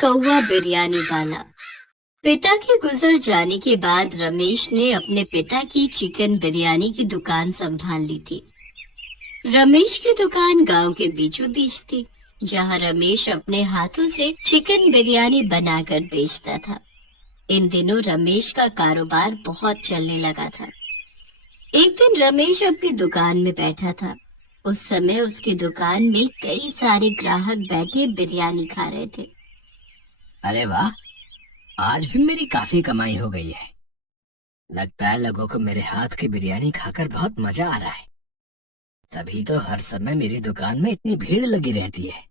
कौवा बिरयानी वाला। पिता के गुजर जाने के बाद रमेश ने अपने पिता की चिकन बिरयानी की दुकान संभाल ली थी। रमेश की दुकान गांव के बीचों बीच थी, जहां रमेश अपने हाथों से चिकन बिरयानी बनाकर बेचता था। इन दिनों रमेश का कारोबार बहुत चलने लगा था। एक दिन रमेश अपनी दुकान में बैठा था। उस समय उसकी दुकान में कई सारे ग्राहक बैठे बिरयानी खा रहे थे। अरे वाह, आज भी मेरी काफी कमाई हो गई है। लगता है लोगों को मेरे हाथ की बिरयानी खाकर बहुत मजा आ रहा है। तभी तो हर समय मेरी दुकान में इतनी भीड़ लगी रहती है।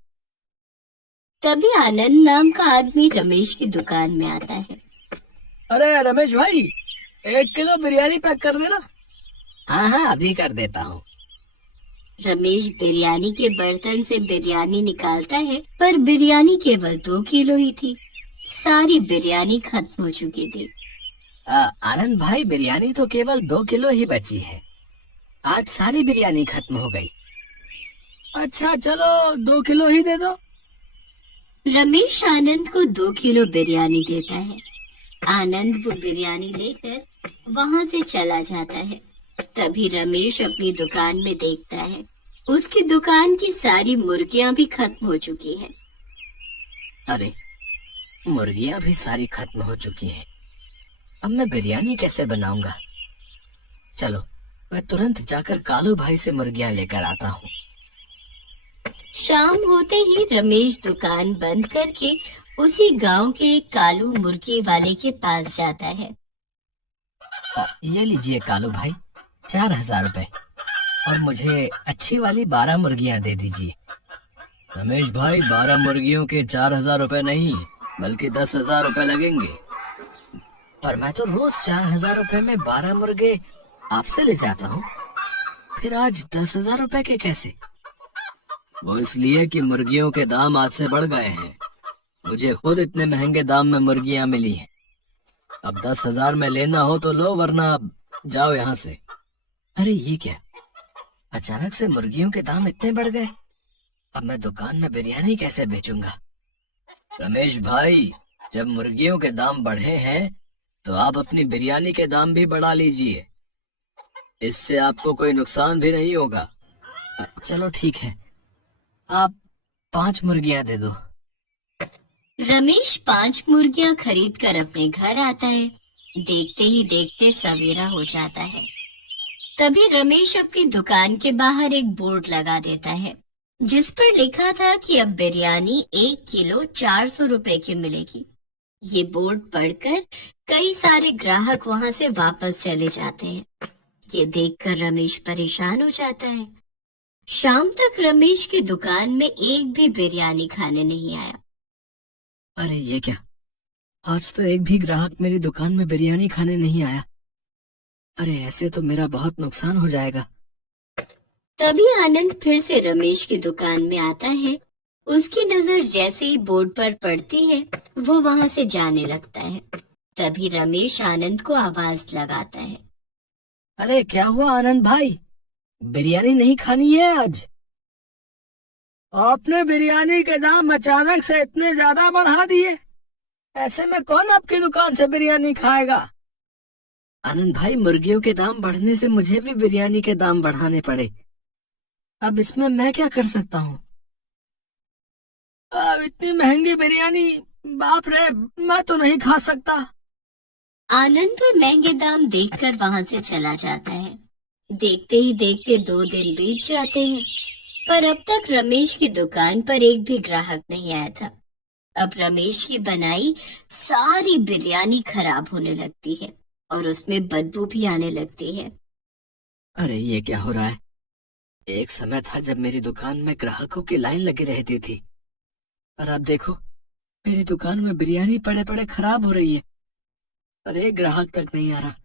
तभी आनंद नाम का आदमी रमेश की दुकान में आता है। अरे रमेश भाई, 1 किलो बिरयानी पैक कर देना। हाँ हाँ, अभी कर देता हूँ। रमेश बिरयानी के बर्तन से बिरयानी निकालता है, पर बिरयानी केवल 2 किलो ही थी। सारी बिरयानी खत्म हो चुकी थी। आनंद भाई, बिरयानी तो केवल 2 किलो ही बची है। आज सारी बिरयानी खत्म हो गई। अच्छा चलो, 2 किलो ही दे दो। रमेश आनंद को 2 किलो बिरयानी देता है। आनंद वो बिरयानी लेकर वहां से चला जाता है। तभी रमेश अपनी दुकान में देखता है, उसकी दुकान की सारी मुर्गियां भी खत्म हो चुकी हैं। अरे, मुर्गियां भी सारी खत्म हो चुकी हैं। अब मैं बिरयानी कैसे बनाऊंगा? चलो, मैं तुरंत जाकर कालू भाई से मुर्गियां लेकर आता हूँ। शाम होते ही रमेश दुकान बंद करके उसी गांव के एक कालू मुर्गी वाले के पास जाता है। ये लीजिए कालू भाई, 4000 रुपए, और मुझे अच्छी वाली 12 मुर्गियां दे दीजिए। रमेश भाई, 12 मुर्गियों के 4000 रुपए नहीं, बल्कि 10,000 रुपए लगेंगे। पर मैं तो रोज 4000 रुपए में 12 मुर्गे आपसे ले जाता हूँ, फिर आज 10,000 रुपए के कैसे? वो इसलिए कि मुर्गियों के दाम आज से बढ़ गए हैं। मुझे खुद इतने महंगे दाम में मुर्गियां मिली हैं। अब 10,000 में लेना हो तो लो, वरना जाओ यहाँ से। अरे ये क्या, अचानक से मुर्गियों के दाम इतने बढ़ गए। अब मैं दुकान में बिरयानी कैसे बेचूंगा? रमेश भाई, जब मुर्गियों के दाम बढ़े हैं तो आप अपनी बिरयानी के दाम भी बढ़ा लीजिए। इससे आपको कोई नुकसान भी नहीं होगा। चलो ठीक है, आप 5 मुर्गियां दे दो। रमेश 5 मुर्गियां खरीद कर अपने घर आता है। देखते ही देखते सवेरा हो जाता है। तभी रमेश अपनी दुकान के बाहर एक बोर्ड लगा देता है, जिस पर लिखा था कि अब बिरयानी 1 किलो 400 रुपए की मिलेगी। ये बोर्ड पढ़कर कई सारे ग्राहक वहां से वापस चले जाते हैं। ये देखकर रमेश परेशान हो जाता है। शाम तक रमेश की दुकान में एक भी बिरयानी खाने नहीं आया। अरे ये क्या, आज तो एक भी ग्राहक मेरी दुकान में बिरयानी खाने नहीं आया। अरे ऐसे तो मेरा बहुत नुकसान हो जाएगा। तभी आनंद फिर से रमेश की दुकान में आता है। उसकी नजर जैसे ही बोर्ड पर पड़ती है, वो वहां से जाने लगता है। तभी रमेश आनंद को आवाज लगाता है। अरे क्या हुआ आनंद भाई, बिरयानी नहीं खानी है आज? आपने बिरयानी के दाम अचानक से इतने ज्यादा बढ़ा दिए। ऐसे में कौन आपकी दुकान से बिरयानी खाएगा? आनंद भाई, मुर्गियों के दाम बढ़ने से मुझे भी बिरयानी के दाम बढ़ाने पड़े। अब इसमें मैं क्या कर सकता हूँ? अब इतनी महंगी बिरयानी, बाप रे, मैं तो नहीं खा सकता। आनंद भी महंगे दाम देखकर वहां से चला जाता है। देखते ही देखते 2 दिन बीत जाते हैं, पर अब तक रमेश की दुकान पर एक भी ग्राहक नहीं आया था। अब रमेश की बनाई सारी बिरयानी खराब होने लगती है और उसमें बदबू भी आने लगती है। अरे ये क्या हो रहा है? एक समय था जब मेरी दुकान में ग्राहकों की लाइन लगी रहती थी, और अब देखो मेरी दुकान में बिरयानी पड़े पड़े खराब हो रही है, और एक ग्राहक तक नहीं आ रहा।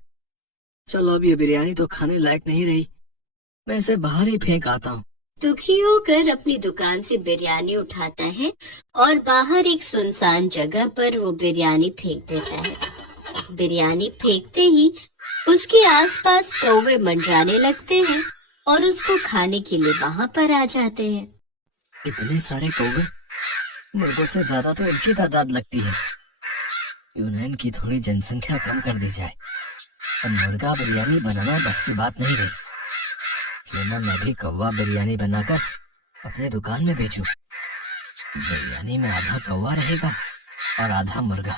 चलो, अब ये बिरयानी तो खाने लायक नहीं रही, मैं इसे बाहर ही फेंक आता हूँ। दुखी होकर अपनी दुकान से बिरयानी उठाता है और बाहर एक सुनसान जगह पर वो बिरयानी फेंक देता है। बिरयानी फेंकते ही उसके आसपास कौवे मंडराने लगते हैं और उसको खाने के लिए वहां पर आ जाते हैं। इतने सारे कौवे, मुर्गों से ज्यादा तो इनकी तादाद लगती है। क्यों न इनकी थोड़ी जनसंख्या कम कर दी जाए। अब मुर्गा बिरयानी बनाना बस की बात नहीं रही। क्यों ना मैं भी कौवा बिरयानी बनाकर अपने दुकान में बेचूं। बिरयानी में आधा कौवा रहेगा और आधा मुर्गा।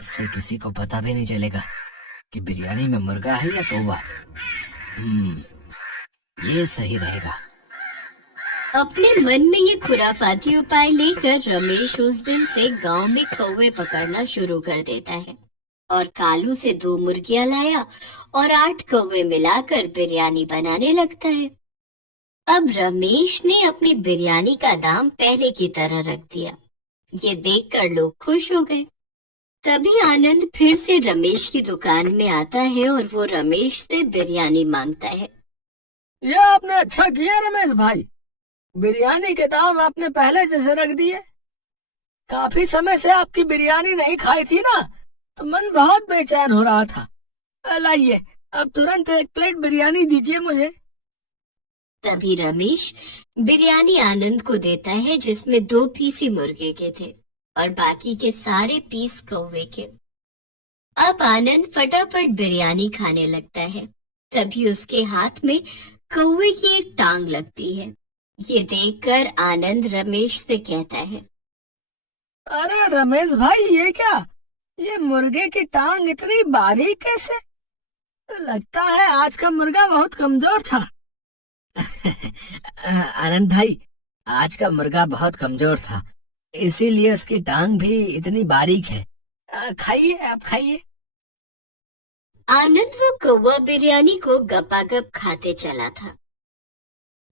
इससे किसी को पता भी नहीं चलेगा कि बिरयानी में मुर्गा है या कौवा। ये सही रहेगा। अपने मन में ये खुराफाती उपाय लेकर रमेश उस दिन से गांव में कौवे पकड़ना शुरू कर देता है और कालू से 2 मुर्गियां लाया और 8 कौवे मिलाकर बिरयानी बनाने लगता है। अब रमेश ने अपनी बिरयानी का दाम पहले की तरह रख दिया। ये देखकर लोग खुश हो गए। तभी आनंद फिर से रमेश की दुकान में आता है और वो रमेश से बिरयानी मांगता है। यह आपने अच्छा किया रमेश भाई, बिरयानी के दाम आपने पहले जैसे रख दिए। काफी समय से आपकी बिरयानी नहीं खाई थी ना, तो मन बहुत बेचैन हो रहा था। लाइए अब तुरंत 1 प्लेट बिरयानी दीजिए मुझे। तभी रमेश बिरयानी आनंद को देता है, जिसमें 2 पीस ही मुर्गे के थे और बाकी के सारे पीस कौवे के। अब आनंद फटाफट बिरयानी खाने लगता है। तभी उसके हाथ में कौवे की एक टांग लगती है। ये देखकर आनंद रमेश से कहता है, अरे रमेश भाई, ये क्या? ये मुर्गे की टांग इतनी बारीक कैसे? लगता है आज का मुर्गा बहुत कमजोर था। आनंद भाई, आज का मुर्गा बहुत कमजोर था, इसीलिए उसकी टांग भी इतनी बारीक है। खाइए, आप खाइए। आनंद वो कौवा बिरयानी को गपागप खाते चला था।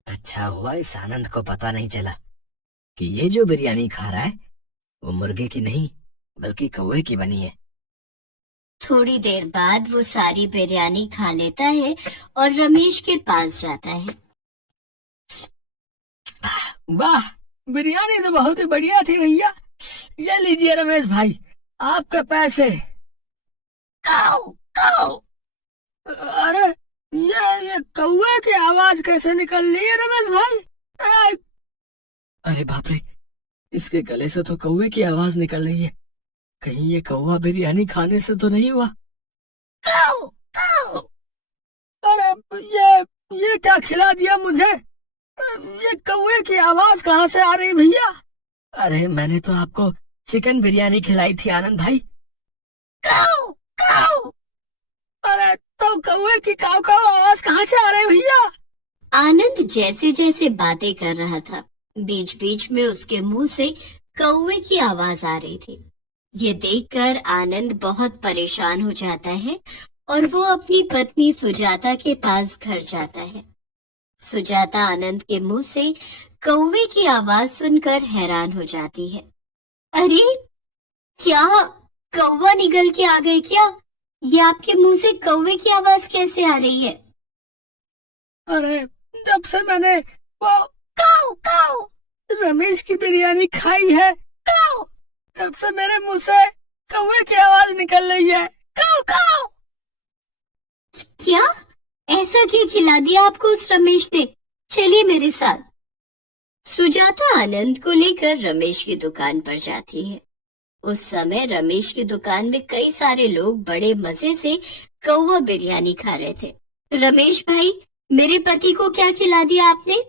अच्छा हुआ इस आनंद को पता नहीं चला कि ये जो बिरयानी खा रहा है वो मुर्गे की नहीं बल्कि कौवे की बनी है। थोड़ी देर बाद वो सारी बिरयानी खा लेता है और रमेश के पास जाता है। वाह, बिरयानी तो बहुत ही बढ़िया थी भैया। ये लीजिए रमेश भाई, आपके पैसे। काऊ काऊ। अरे ये कौवे की आवाज कैसे निकल रही है रमेश भाई? अरे बाप रे, इसके गले से तो कौवे की आवाज निकल रही है। कहीं ये कौवा बिरयानी खाने से तो नहीं हुआ? काऊ काऊ। अरे ये क्या खिला दिया मुझे? ये कौवे की आवाज कहाँ से आ रही भैया? अरे मैंने तो आपको चिकन बिरयानी खिलाई थी आनंद भाई। काऊ काऊ। अरे तो कौवे की काऊ काऊ आवाज कहाँ से आ रही भैया? आनंद जैसे जैसे बातें कर रहा था, बीच बीच में उसके मुंह से कौवे की आवाज आ रही थी। ये देखकर आनंद बहुत परेशान हो जाता है और वो अपनी पत्नी सुजाता के पास घर जाता है। सुजाता आनंद के मुंह से कौवे की आवाज सुनकर हैरान हो जाती है। अरे क्या कौवा निकल के आ गए क्या? ये आपके मुंह से कौवे की आवाज कैसे आ रही है? अरे जब से मैंने वो काऊ काऊ रमेश की बिरयानी खाई है, काऊ, तब से मेरे मुंह से कौवे की आवाज निकल रही है। काऊ काऊ। क्या ऐसा क्या खिला दिया आपको उस रमेश ने? चलिए मेरे साथ। सुजाता आनंद को लेकर रमेश की दुकान पर जाती है। उस समय रमेश की दुकान में कई सारे लोग बड़े मजे से कौवा बिरयानी खा रहे थे। रमेश भाई, मेरे पति को क्या खिला दिया आपने?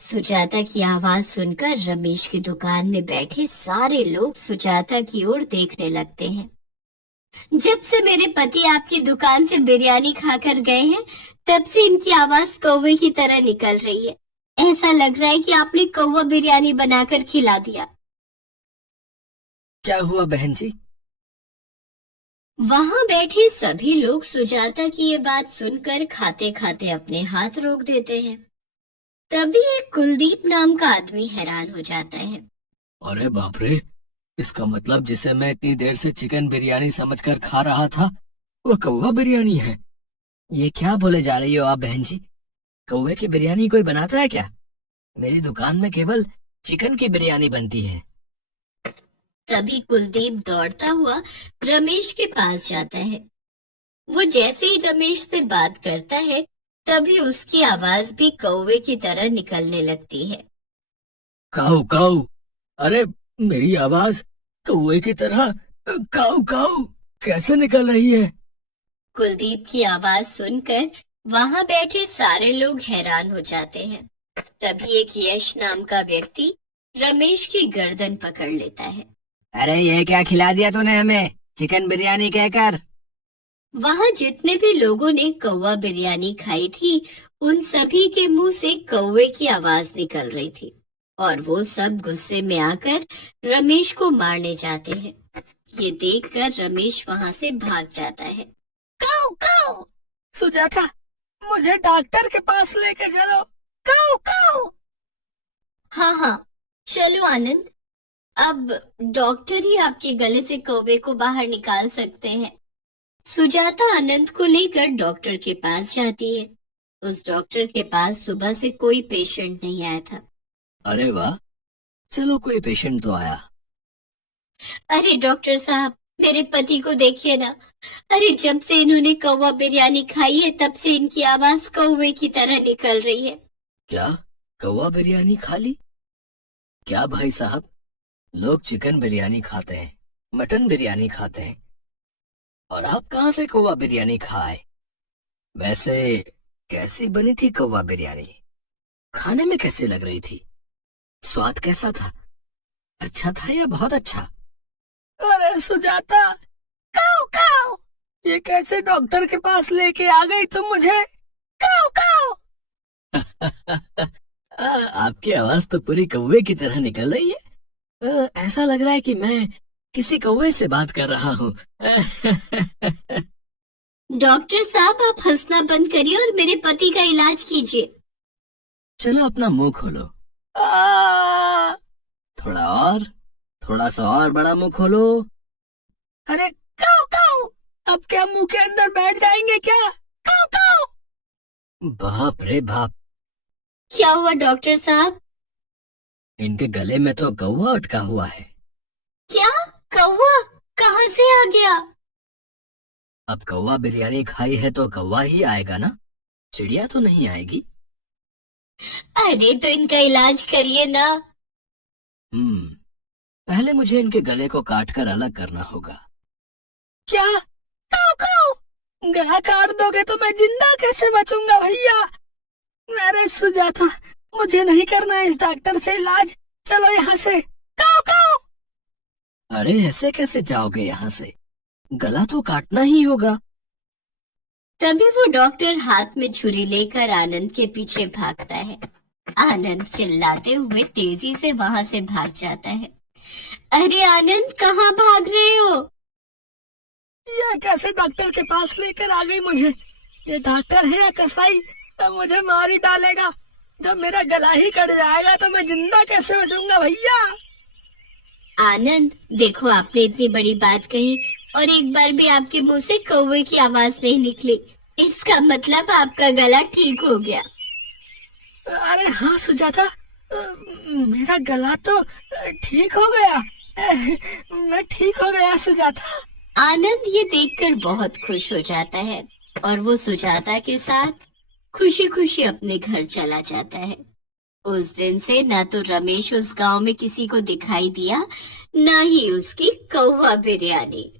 सुजाता की आवाज सुनकर रमेश की दुकान में बैठे सारे लोग सुजाता की ओर देखने लगते हैं। जब से मेरे पति आपकी दुकान से बिरयानी खाकर गए हैं, तब से इनकी आवाज कौवे की तरह निकल रही है। ऐसा लग रहा है कि आपने कौवा बिरयानी बनाकर खिला दिया। क्या हुआ बहन जी? वहां बैठे सभी लोग सुजाता की ये बात सुनकर खाते खाते अपने हाथ रोक देते हैं। तभी एक कुलदीप नाम का आदमी हैरान हो जाता है। अरे बाप रे, इसका मतलब जिसे मैं इतनी देर से चिकन बिरयानी समझकर खा रहा था वो कौवा बिरयानी है। ये क्या बोले जा रही हो आप बहन जी? कौवे की बिरयानी कोई बनाता है क्या? मेरी दुकान में केवल चिकन की बिरयानी बनती है। तभी कुलदीप दौड़ता हुआ रमेश के पास जाता है। वो जैसे ही रमेश से बात करता है, तभी उसकी आवाज भी कौवे की तरह निकलने लगती है। काऊ काऊ, अरे मेरी आवाज कौवे की तरह काऊ काऊ कैसे निकल रही है? कुलदीप की आवाज सुनकर वहां बैठे सारे लोग हैरान हो जाते हैं। तभी एक यश नाम का व्यक्ति रमेश की गर्दन पकड़ लेता है। अरे ये क्या खिला दिया तूने हमें, चिकन बिरयानी कहकर? वहां जितने भी लोगों ने कौवा बिरयानी खाई थी, उन सभी के मुंह से कौवे की आवाज निकल रही थी और वो सब गुस्से में आकर रमेश को मारने जाते हैं। ये देखकर रमेश वहां से भाग जाता है। काऊ काऊ, सुजाता मुझे डॉक्टर के पास लेके चलो। काऊ काऊ। हाँ हाँ, चलो आनंद, अब डॉक्टर ही आपके गले से कौवे को बाहर निकाल सकते हैं। सुजाता आनंद को लेकर डॉक्टर के पास जाती है। उस डॉक्टर के पास सुबह से कोई पेशेंट नहीं आया था। अरे वाह, चलो कोई पेशेंट तो आया। अरे डॉक्टर साहब, मेरे पति को देखिए ना। अरे जब से इन्होंने कौवा बिरयानी खाई है, तब से इनकी आवाज कौवे की तरह निकल रही है। क्या कौवा बिरयानी खा ली? क्या भाई साहब, लोग चिकन बिरयानी खाते हैं, मटन बिरयानी खाते हैं, और आप कहाँ से कौवा बिरयानी खाए? वैसे कैसी बनी थी कौवा बिरयानी? खाने में कैसे लग रही थी? स्वाद कैसा था? अच्छा था या बहुत अच्छा? अरे सुजाता, काऊ काऊ, ये कैसे डॉक्टर के पास लेके आ गई तुम मुझे? काऊ काऊ। आपकी आवाज तो पूरी कौवे की तरह निकल रही है। ऐसा लग रहा है कि मैं किसी कौवे से बात कर रहा हूँ। डॉक्टर साहब, आप हंसना बंद करिए और मेरे पति का इलाज कीजिए। चलो अपना मुंह खोलो। थोड़ा और, थोड़ा सा और बड़ा मुंह खोलो। अरे काऊ काऊ, अब क्या मुंह के अंदर बैठ जाएंगे क्या? काऊ काऊ। बाप रे बाप, क्या हुआ डॉक्टर साहब? इनके गले में तो कौवा अटका हुआ है। क्या? कौवा कहाँ से आ गया? अब कौवा बिरयानी खाई है तो कौवा ही आएगा ना, चिड़िया तो नहीं आएगी। अरे तो इनका इलाज करिए ना। पहले मुझे इनके गले को काटकर अलग करना होगा। क्या? काऊ काऊ, गला काट दोगे तो मैं जिंदा कैसे बचूंगा भैया? अरे सुजाता, मुझे नहीं करना है इस डॉक्टर से इलाज, चलो यहाँ से। काऊ काऊ। अरे ऐसे कैसे जाओगे यहाँ से? गला तो काटना ही होगा। तभी वो डॉक्टर हाथ में छुरी लेकर आनंद के पीछे भागता है। आनंद चिल्लाते हुए तेजी से वहां से भाग जाता है। अरे आनंद, कहाँ भाग रहे हो? यह कैसे डॉक्टर के पास लेकर आ गई मुझे? ये डॉक्टर है या कसाई? अब मुझे मार ही डालेगा। जब मेरा गला ही कट जाएगा तो मैं जिंदा कैसे बचूंगा भैया? आनंद देखो, आपने इतनी बड़ी बात कही और एक बार भी आपके मुंह से कौवे की आवाज नहीं निकली, इसका मतलब आपका गला ठीक हो गया। अरे हाँ सुजाता, मेरा गला तो ठीक हो गया। मैं ठीक हो गया सुजाता। आनंद ये देखकर बहुत खुश हो जाता है और वो सुजाता के साथ खुशी खुशी अपने घर चला जाता है। उस दिन से ना तो रमेश उस गांव में किसी को दिखाई दिया, ना ही उसकी कौवा बिरयानी।